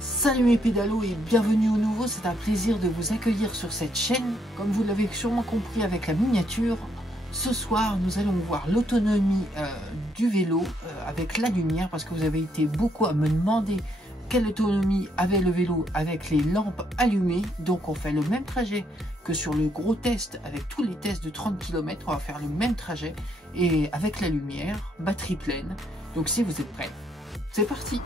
Salut mes pédalos et bienvenue au nouveau, c'est un plaisir de vous accueillir sur cette chaîne. Comme vous l'avez sûrement compris avec la miniature, ce soir nous allons voir l'autonomie du vélo avec la lumière, parce que vous avez été beaucoup à me demander quelle autonomie avait le vélo avec les lampes allumées. Donc on fait le même trajet que sur le gros test, avec tous les tests de 30 km, on va faire le même trajet et avec la lumière, batterie pleine. Donc si vous êtes prêts, c'est parti.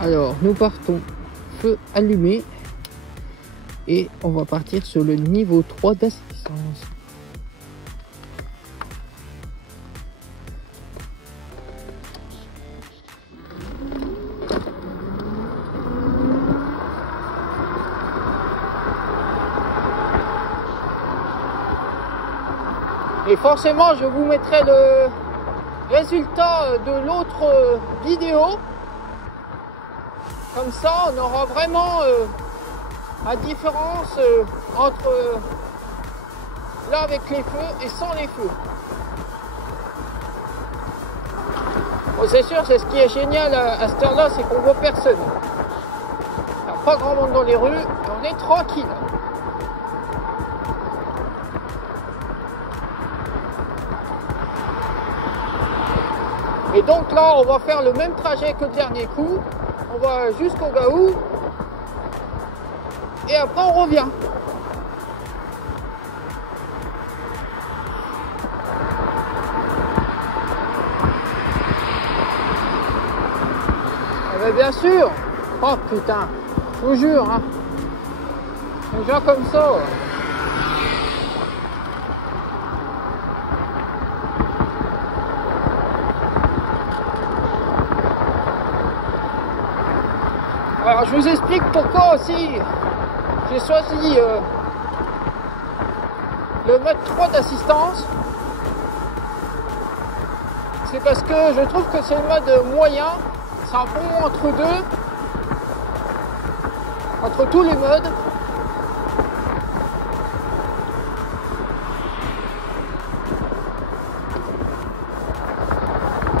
Alors nous partons feu allumé et on va partir sur le niveau 3 d'assistance. Et forcément je vous mettrai le résultat de l'autre vidéo. Comme ça, on aura vraiment la différence entre là avec les feux et sans les feux. Bon, c'est sûr, c'est ce qui est génial à cette heure-là, c'est qu'on voit personne. Il n'y a pas grand monde dans les rues, et on est tranquille. Et donc là, on va faire le même trajet que le dernier coup. On va jusqu'au Gaou et après on revient. Ah ben bien sûr. Oh putain, je vous jure, hein. Les gens comme ça. Alors je vous explique pourquoi aussi j'ai choisi le mode 3 d'assistance. C'est parce que je trouve que c'est le mode moyen, c'est un bon entre deux, entre tous les modes.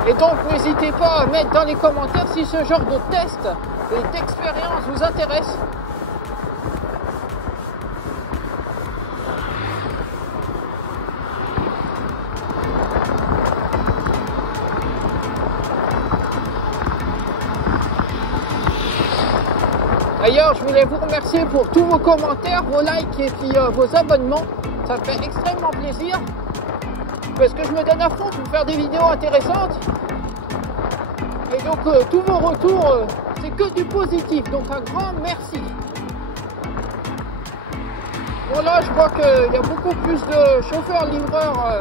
Et donc n'hésitez pas à mettre dans les commentaires si ce genre de test et d'expérience vous intéresse. D'ailleurs, je voulais vous remercier pour tous vos commentaires, vos likes et puis vos abonnements. Ça me fait extrêmement plaisir parce que je me donne à fond pour faire des vidéos intéressantes. Et donc tous vos retours, c'est que du positif, donc un grand merci. Bon là je vois qu'il y a beaucoup plus de chauffeurs livreurs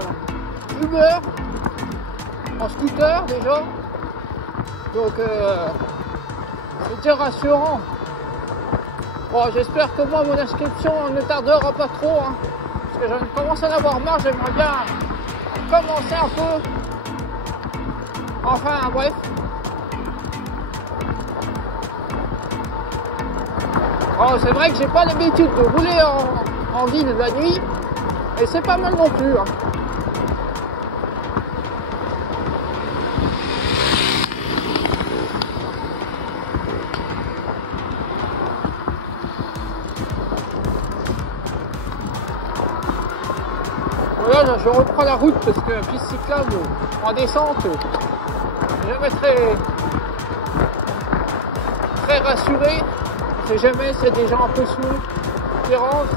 Uber en scooter déjà, donc c'est déjà rassurant. Bon, j'espère que moi mon inscription ne tardera pas trop, hein, parce que je commence à en avoir marre, j'aimerais bien commencer un peu. Enfin bref. Oh, c'est vrai que j'ai pas l'habitude de rouler en ville la nuit, et c'est pas mal non plus, hein. Voilà, je reprends la route parce que la piste cyclable en descente, je me mettrai très rassuré. Je sais jamais s'il y a des gens un peu sous qui rentrent.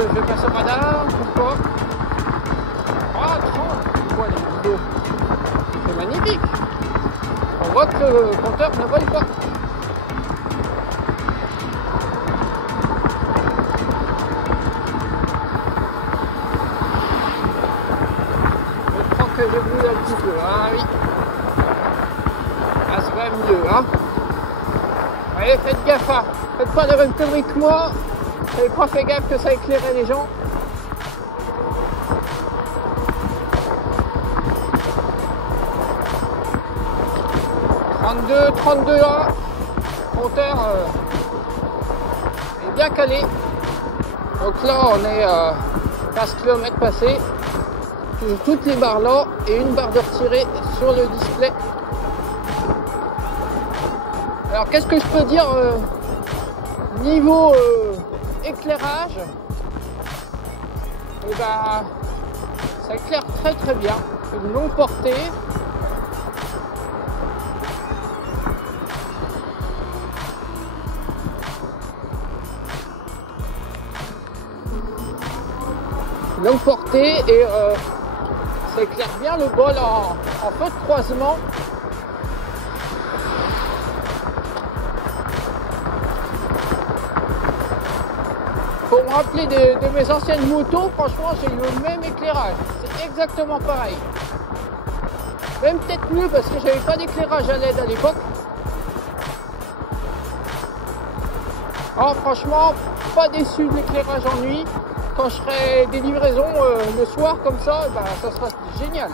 je passe au radar ou pas? Ah, 30, quoi les vidéos? C'est magnifique. On voit que le compteur ne vole pas. Je crois que je bouge un petit peu. Ah oui. Ah, c'est quand même mieux, hein. Allez, faites gaffe, hein. Faites pas de même conneries que moi. J'avais pas fait gaffe que ça éclairait les gens. « 32 là, compteur est bien calé. Donc là on est à 15 km passés. Toujours toutes les barres là et une barre de retirée sur le display. Alors qu'est-ce que je peux dire niveau éclairage? Et ben ça éclaire très très bien. C'est une longue portée. Longue portée et ça éclaire bien le bol en feu de croisement. Pour me rappeler de mes anciennes motos, franchement j'ai eu le même éclairage, c'est exactement pareil. Même peut-être mieux parce que j'avais pas d'éclairage à LED à l'époque. Alors franchement, pas déçu de l'éclairage en nuit. Quand je ferai des livraisons le soir comme ça, ben, ça sera génial.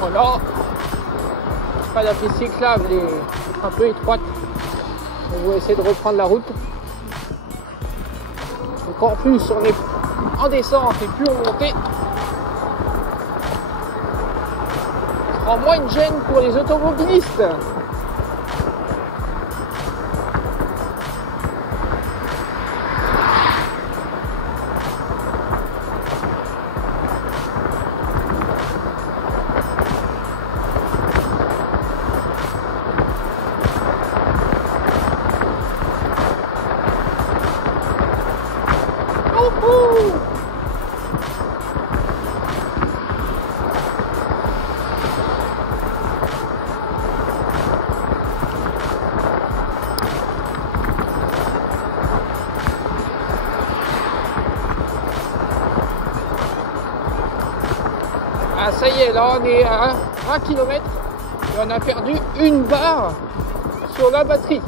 Voilà. Pas la piste cyclable, elle est un peu étroite. On va essayer de reprendre la route. Donc en plus on est en descente et plus on monte. Ce sera moins une gêne pour les automobilistes. Ah, ça y est, là on est à 1 km et on a perdu une barre sur la batterie.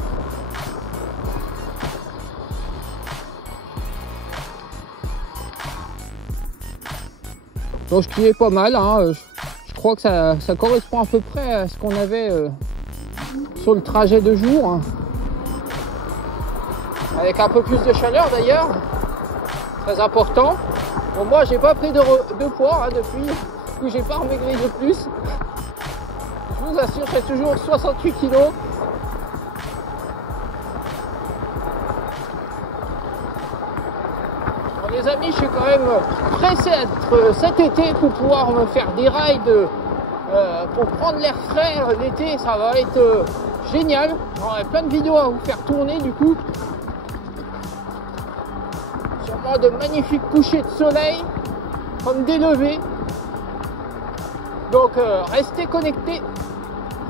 Donc ce qui est pas mal, hein. Je crois que ça correspond à peu près à ce qu'on avait sur le trajet de jour, hein. Avec un peu plus de chaleur d'ailleurs, très important. Bon, moi j'ai pas pris de poids hein, depuis que j'ai pas remaigri de plus. Je vous assure, j'ai toujours 68 kg. Bon, les amis, je suis quand même pressé d'être cet été pour pouvoir me faire des rides pour prendre l'air frais l'été. Ça va être génial. J'aurai plein de vidéos à vous faire tourner du coup. Sûrement de magnifiques couchers de soleil comme des levées. Donc restez connectés,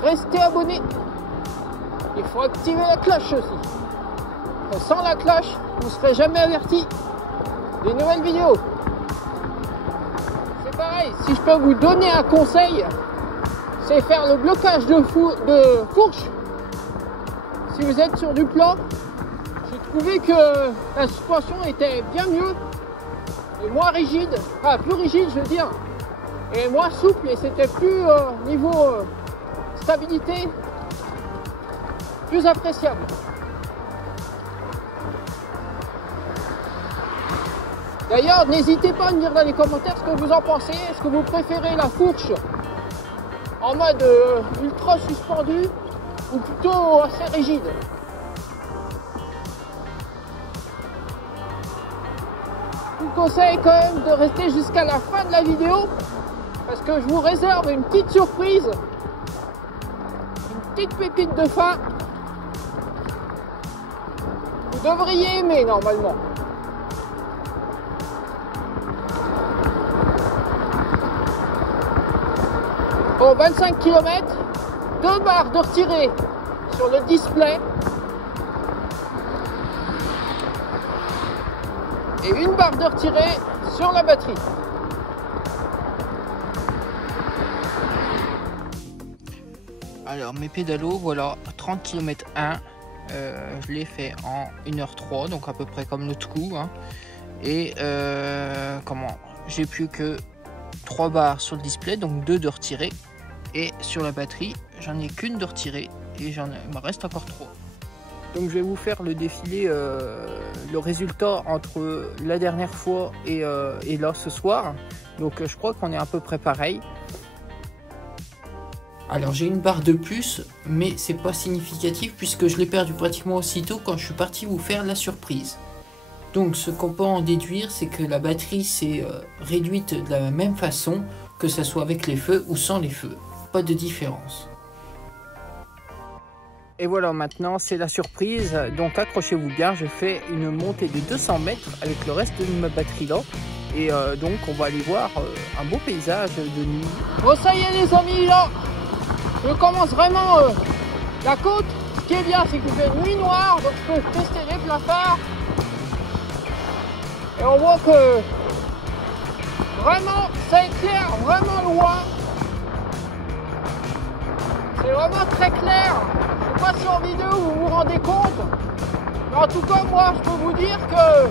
restez abonnés. Il faut activer la cloche aussi. Sans la cloche, vous ne serez jamais avertis des nouvelles vidéos. C'est pareil, si je peux vous donner un conseil, c'est faire le blocage de fourche. Si vous êtes sur du plat, j'ai trouvé que la suspension était bien mieux et moins rigide, enfin plus rigide je veux dire, et moins souple, et c'était plus niveau stabilité plus appréciable. D'ailleurs, n'hésitez pas à me dire dans les commentaires ce que vous en pensez. Est-ce que vous préférez la fourche en mode ultra suspendu ou plutôt assez rigide? Je vous conseille quand même de rester jusqu'à la fin de la vidéo parce que je vous réserve une petite surprise, une petite pépite de fin. Vous devriez aimer normalement. Bon, 25 km, 2 barres de retirée sur le display et une barre de retirée sur la batterie. Alors mes pédalos, voilà, 30 km 1, je l'ai fait en 1h03, donc à peu près comme l'autre coup, hein. Et j'ai plus que 3 barres sur le display, donc 2 de retirée, et sur la batterie j'en ai qu'une de retirée et il me reste encore 3. Donc je vais vous faire le défilé, le résultat entre la dernière fois et là ce soir. Donc je crois qu'on est à peu près pareil. Alors j'ai une barre de plus, mais c'est pas significatif puisque je l'ai perdu pratiquement aussitôt quand je suis parti vous faire la surprise. Donc ce qu'on peut en déduire, c'est que la batterie s'est réduite de la même façon, que ce soit avec les feux ou sans les feux. Pas de différence. Et voilà, maintenant c'est la surprise. Donc accrochez-vous bien, je fais une montée de 200 mètres avec le reste de ma batterie là. Et donc on va aller voir un beau paysage de nuit. Bon ça y est les amis, là je commence vraiment la côte. Ce qui est bien, c'est qu'il fait nuit noire, donc je peux tester les placards. Et on voit que vraiment ça éclaire vraiment loin. C'est vraiment très clair. Je sais pas si en vidéo vous vous rendez compte, mais en tout cas moi je peux vous dire que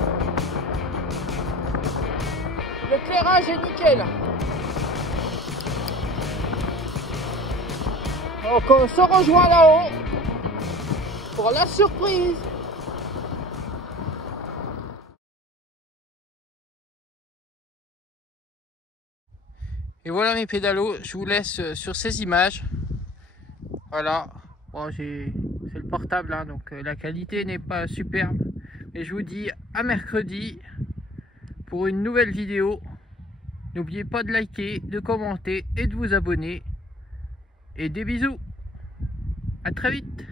l'éclairage est nickel. Donc on se rejoint là-haut pour la surprise. Et voilà mes pédalos, je vous laisse sur ces images. Voilà, bon, c'est le portable, hein, donc la qualité n'est pas superbe. Et je vous dis à mercredi pour une nouvelle vidéo. N'oubliez pas de liker, de commenter et de vous abonner. Et des bisous. À très vite.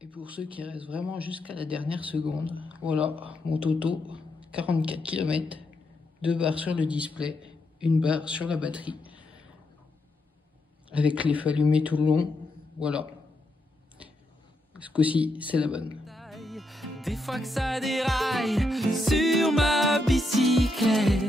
Et pour ceux qui restent vraiment jusqu'à la dernière seconde, voilà mon toto, 44 km, 2 barres sur le display, une barre sur la batterie. Avec les feux allumés tout le long, voilà. Ce coup-ci, c'est la bonne. Des fois que ça déraille sur ma bicyclette.